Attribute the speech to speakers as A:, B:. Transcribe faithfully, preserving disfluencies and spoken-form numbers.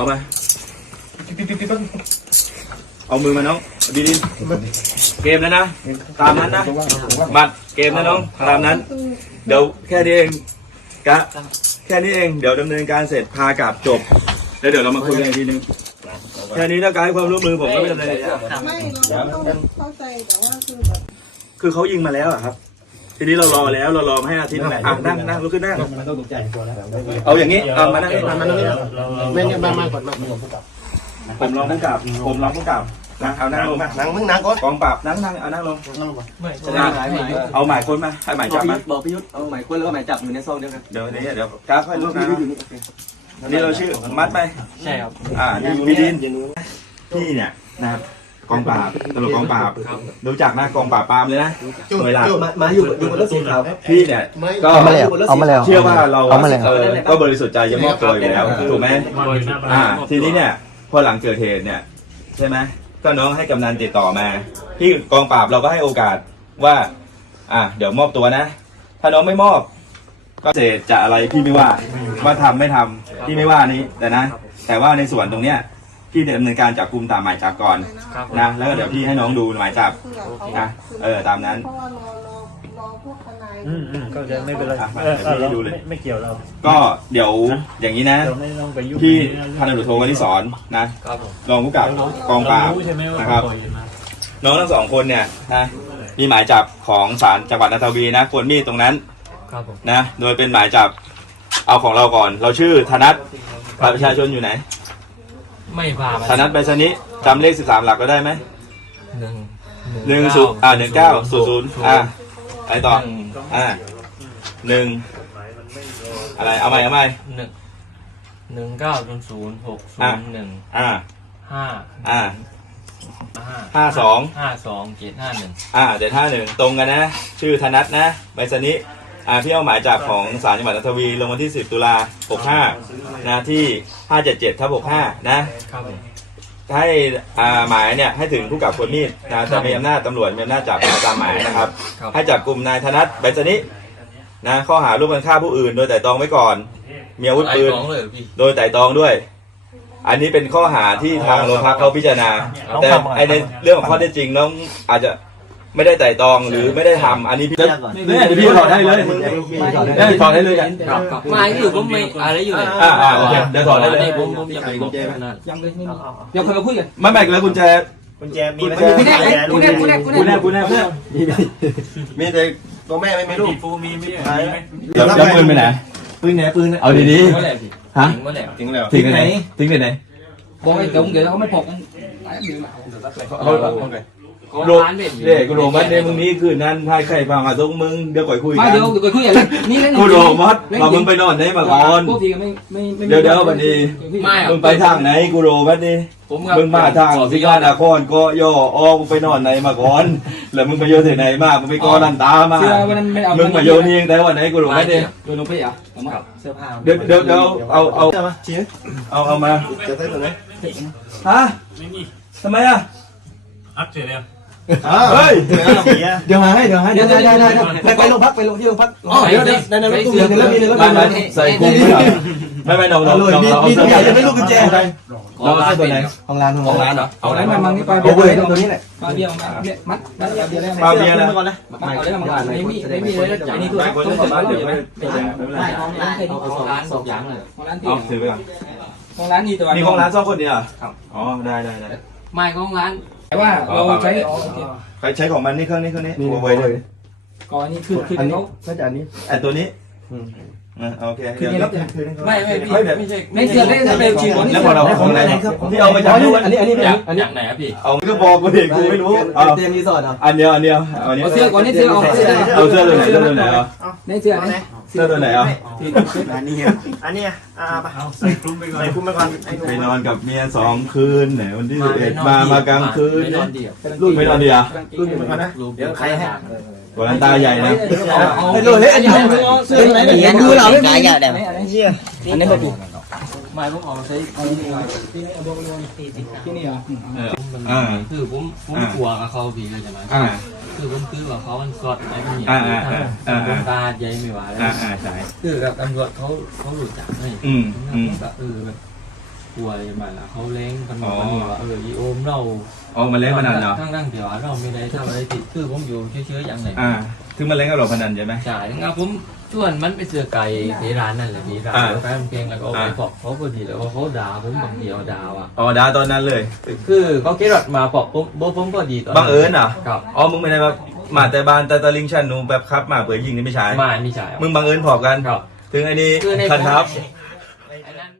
A: เอามาเอามือมาน้องดีดีเกมแล้วนะตามนั้นนะมัดเกมนะน้องตามนั้นเดี๋ยวแค่นี้เองกะแค่นี้เองเดี๋ยวดำเนินการเสร็จพากลับจบแล้วเดี๋ยวเรามาคุยกันอีกทีนึงแค่นี้ถ้าการให้ความร่วมมือผมก็ไม่ดำเนินการไม่เราต้องเข้าใจแต่ว่าคือแบบคือเขายิงมาแล้วอะครับทีนี้เรารอแล้วเรารอมาให้อาทิตย์อ่ะนั่งนั่งลุกขึ้นนั่งมันต้องตกใจตัวแล้วเอาอย่างนี้เอามานั่งมานั่งไม่เนี่ยมามาก่อนมาผมรองผู้กำกับผมรองผู้กำกับนะเอานั่งลงนั่งมึงนั่งก่อนกองปราบนั่งนั่งเอานั่งลงนั่งลงเอาหมายค้นมาให้หมายจับมา
B: บอกพิยุทธ์เอาหมายค้นแล้วก็หมายจับอยู่ในซองเดียวกัน
A: เดี๋ยวนี้เดี๋ยวกราฟให้ลูกนะนี่เราชื่อมัดไหม
B: ใช่ครับ
A: อ่านี่วีดินพี่เนี่ยนะครับกองปราบตำรวจกองปราบรู้จักนะกองปราบปรามเลยนะเวลา
B: มาอยู่อยู่บนรถสีขาว
A: พี่เนี่ยก็
C: เอามาแล้วเอามาแล้ว
A: เชื่อว่าเราเออก็บริสุทธิ์ใจจะมอบตัวอยู่แล้วถูกไหมอ่าทีนี้เนี่ยพอหลังเกิดเหตุเนี่ยใช่ไหมก็น้องให้กำนันติดต่อมาพี่กองปราบเราก็ให้โอกาสว่าอ่าเดี๋ยวมอบตัวนะถ้าน้องไม่มอบก็เสร็จจะอะไรพี่ไม่ว่าว่าทำไม่ทำพี่ไม่ว่านี้แต่นะแต่ว่าในส่วนตรงเนี้ยพี่ดำเนินการจับกุมตามหมายจับก่อนนะแล้วก็เดี๋ยวพี่ให้น้องดูหมายจับนะเออตามนั้น
D: อืมอืมก็จะไม่เป็นไรพี่ดูเลยไม่เกี่ยวเรา
A: ก็เดี๋ยวอย่างนี้นะพี่พันตำรวจโทวริศรนะรองผู้กำกับกองปราบนะครับน้องทั้งสองคนเนี่ยนะมีหมายจับของศาลจังหวัดนนทบุรีนะควรมีดตรงนั้นนะโดยเป็นหมายจับเอาของเราก่อนเราชื่อธนัทบัตรประชาชนอยู่ไหน
B: ไม่พา
A: ธนัทใบชนิดจำเลขสิบสามหลักก็ได้ไหม
B: หนึ่ง
A: หนึ่งศูนย์อ่าหนึ่งเก้าศูนย์ศูนย์อ่าไอต่ออ่าหนึ่งอะไรเอาใหม่เอาใหม่
B: หนึ่งหนึ่งเก้าศูนย์ศูนย์หกศูนย์หนึ่ง
A: อ่า
B: ห้า
A: อ่าห้าสอง
B: ห้าสองเจ็ดห้าหนึ่ง
A: อ่าเจ็ดห้าหนึ่งตรงกันนะชื่อธนัทนะใบชนิดอ่าพี่เอาหมายจับของศาลจังหวัดนนทบุรีลงวันที่สิบตุลาหกห้านะที่ห้าเจ็ดเจ็ดทับหกห้านะครับให้อ่าหมายเนี่ยให้ถึงผู้กับคนมีดนะจะมีอำนาจตำรวจมีอำนาจจับตามหมายนะครับให้จับกลุ่มนายธนัทใบชนิดนะข้อหาร่วมกันฆ่าผู้อื่นโดยไตร่ตรองไว้ก่อนมีอาวุธปืนโดยไตร่ตรองด้วยอันนี้เป็นข้อหาที่ทางโรงพักเขาพิจารณาแต่ไอในเรื่องของข้อเท็จจริงน้องอาจจะไม่ได้ไต่ตองหรือไม่ได้ทำอันนี้พี่เนี่ยเดี๋ยวพี่ถอดได้เลยได้ถอดได้เลย
B: มาอยู่ก็ไม่อะไรอยู่เลย
A: อ่าอ่าโอเคเดี๋ยวถอดได้เลย
B: ผมผมอยากไปกุญแจยังเลยเดี๋ยวเคยมาคุยกัน
A: ไม่ไม่แล้วกุญแจ
D: กุญแจมี
B: กุญแจกุญแจกุญแจกุญแจกุญแจ
A: กุญแจเพื่อน
D: มีแต่ตัวแม่ไม่มีลูก
B: ฟูมีมี
A: แล้วแล้วปืนไปไหน
D: ปืนไหนปืน
A: เอาดีดี
B: ฮะ
D: ทิ้งแล้ว
A: ทิ้งไหนทิ้งไหน
B: บอกไอ้ตรงเดี๋ยวเขาไม่พกกัน
A: โลเด็กกูโลมัดเนี่ยมึงนี่คืนนั้นพายไข่พามาส่งมึงเดี๋ยวก่อยคุยกัน
B: เดี๋ยวก่อยคุยกันนี่
A: กูโลมัดมามึงไปนอนได้มาก่อนเดี๋ยวเดี๋ยววันนี้มึงไปทางไหนกูโลมัดนี่มึงมาทางสิงห์นครก็ย่อออกมึงไปนอนไหนมาก่อนแล้วมึงไปโยนที่ไหนมามึงไปกอลันตามามึงมาโยนเองแต่วันไหนกูโลมัดเนี่ย
B: โยนลงไปอ่ะเสื้อผ้า
A: เดี๋ยวเดี๋ยวเดี๋ยวเอาเอาเอาเอามา
D: จะใส่ตัวไหน
A: ฮะทำไมอ่ะ
D: อัพเสร็จแล้ว
A: เฮ้ย
D: เดี๋ยวมาให้เดี๋ยวให้เดี๋ยวได้ได้ได้ไปโรงพักไปโรงที่โรงพักเดี๋ยวได้ได้ได้ตู้เดี๋ยวแล้วมีแล้วมี
A: ใส่กุ้งไม่ไม่น้องน้องน้อง
D: มีมีตัวใหญ่ยังไม่รู้กุญแจ
A: เราใส่ตัวไหน
D: ของร้าน
B: ของร้านเหรอ
D: เอาไหนมามังนี่ปลาเบียร์ตัวนี้แหละ
B: ปลาเบียร์มัดมัดเบียร์
A: ปลาเบียร์นะ
B: ก่อนนะเอาได้มาก่อนไม่มีไม่มีเลยจ่ายนี่ตัวต้องเสร็จแล้วเดี๋ยวไม่ไม่ของร้านของร้านสองอย่างเลยของร้านที่
A: เอาถือไปก่อน
B: ของร้านนี่ตัว
A: มีของร้านสองคนเดียวอ๋อได้ได้ได้
B: ไม่ของร้านแต่ว่าเราใช้
A: ใครใช้ของมันนี่เครื่องนี้เครื่องนี้หัวไวเลย
B: ก่อนนี่คือคือ
D: อันนี้น่าจะอันนี้
A: ไอตัวนี้โอเค
B: คือไม่ไม่ไม่แบบไม่ใช่ไม่เสียได้ถ้าเป็นชีวิต
A: แล้วพอเราของไหนพี่เอามาจาก
D: อันนี้อันนี้
B: อันนี้ไหนครับพี่
A: เอาก็บอกกูเด็กกูไม่รู้
D: เอาเตรียมรีสอร์ท
A: อันเดียวอันเดียว
B: อันนี้เสื้อก่อนนี่เสื้อเอา
A: เอาเสื้อตัวไหนเสื้อตัวไหนเอา
B: ในเสื้อ
A: เสื้อตัวไหนเอา
D: อันนี้อันนี้อ่าไปใส่คลุมไปก่อนใส่คลุมไปก่อน
A: ไปนอนกับเมียสองคืนไหนวันที่สิบเอ็ดมามากลางคืนลูกไม่นอนเดียว
D: ลูกไปก่อนนะเดี๋ยวใครให้
A: กวนตาใหญ่นะ
D: ไอ้ลูกเฮ้ยอันนี้เสื้อไหนเนี่ยดูเราไม่มี
B: อันนี้ก็ดีไม่ผมออกใช้ที่นี่เหรอ
A: อ่า
B: คือผมผมกลัวกับเขาผีเลยใช่ไหมคือผมคือว่าเขามันสดอะไรไม่มีผมตาใหญ่ไม่ไหวแล้วคือกับตำรวจเขาเขาหลุดจากให้
A: อืมอืม
B: แบบเออแบบกลัวอะไรมาละเขาเล้งกันมาวันนี้ว่าเอออีโอมเรา
A: ออกมาเล่นพนันเนาะ
B: ทั้งนั่งเดี๋ยวเราไม่ได้ทำอะไรผิดคือผมอยู่เฉยๆอย่างไร
A: อ่าถึงมาเล่นกับเราพนันใช่ไหม
B: ใช่งั้นผมชวนมันไปซื้อไก่ที่ร้านนั่นแหละที่ร้านแล้วแฟนเพลงแล้วก็ไปบอกเขาพอดีแล้วเขาด่าผมบางเดียวด่าว่ะ
A: อ๋อดาตอนนั้นเลย
B: คือเขาคิดรถมาบอกผมบอกผมพอดีตอน
A: บังเอิญเหรอ
B: ครับ
A: อ๋อมึงไม่ได้แบบมาแต่บ้านแต่ตะลิงชันนูแบบครับมาเปิดยิงนี่ไม่ใช่
B: ไม่ไม่ใช่
A: มึงบังเอิญพอกัน
B: ครับ
A: ถึงไอ้นี่
B: คือใน
A: คันทับ